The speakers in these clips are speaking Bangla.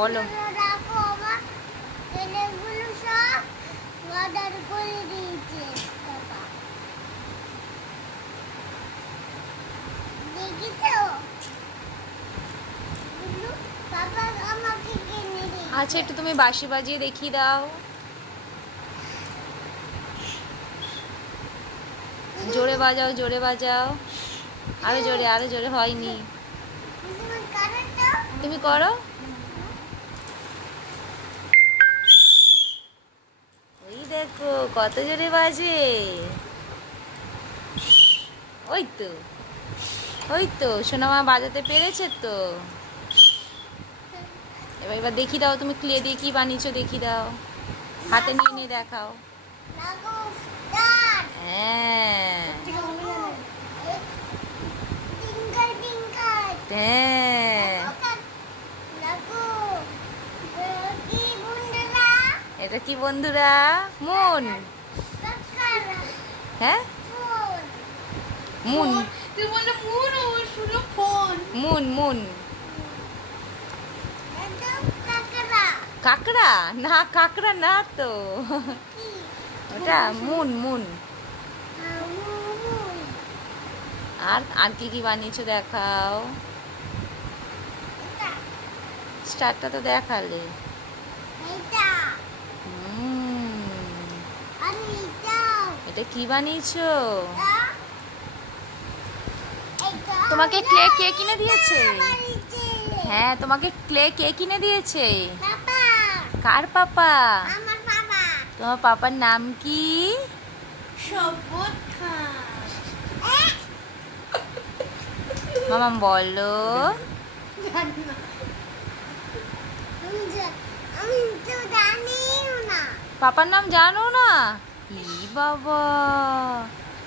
বলো। আচ্ছা একটু তুমি বাঁশি বাজিয়ে দেখিয়ে দাও। জোরে বাজাও, জোরে বাজাও, আরো জোরে, আরো জোরে। হয়নি, তুমি করো। ওই দেখো কত জোরে বাজে। ওই তো, ওই তো সোনামা বাজাতে পেরেছে তো। এবার দেখিয়ে দাও তুমি ক্লে দিয়ে কি বানিয়েছো, দেখিয়ে দাও, হাতে নিয়ে নিয়ে দেখাও। হ্যাঁ হ্যাঁ, এটা কি বন্ধুরা? মুন। হ্যাঁ মুন, মুন মুন। কাকড়া না, কাকড়া না তো, ওটা মুন মুন। আর আর কি কি বানিয়েছো দেখাও। স্টারটা তো দেখালে। এটা কি বানিয়েছো? তোমাকে ক্লে কে কিনে দিয়েছে? হ্যাঁ তোমাকে ক্লে কে কিনে দিয়েছে? কার পাপা? তোমার পাপার নাম কি? মামা বলো। পাপার নাম জানো না? ই বাবা,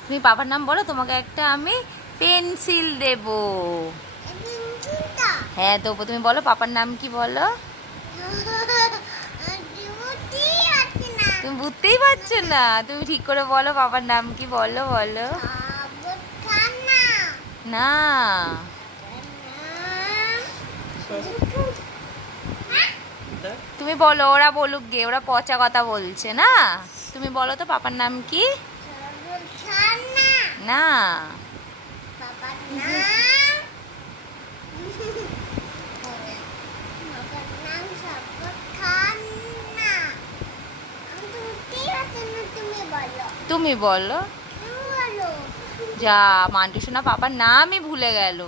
তুমি পাপার নাম বলো, তোমাকে একটা আমি পেন্সিল দেব। হ্যাঁ তো তুমি বলো পাপার নাম কি বলো। তুমি বুঝতেই পারছো না, তুমি ঠিক করে বলো পাপার নাম কি, বলো বলো। না তুমি বলো, ওরা বলুক গে, ওরা পচা কথা বলছে না। তুমি বলো তো পাপার নাম কি? না তুমি বলো। যা মান্টু সোনা পাপার নামই ভুলে গেল।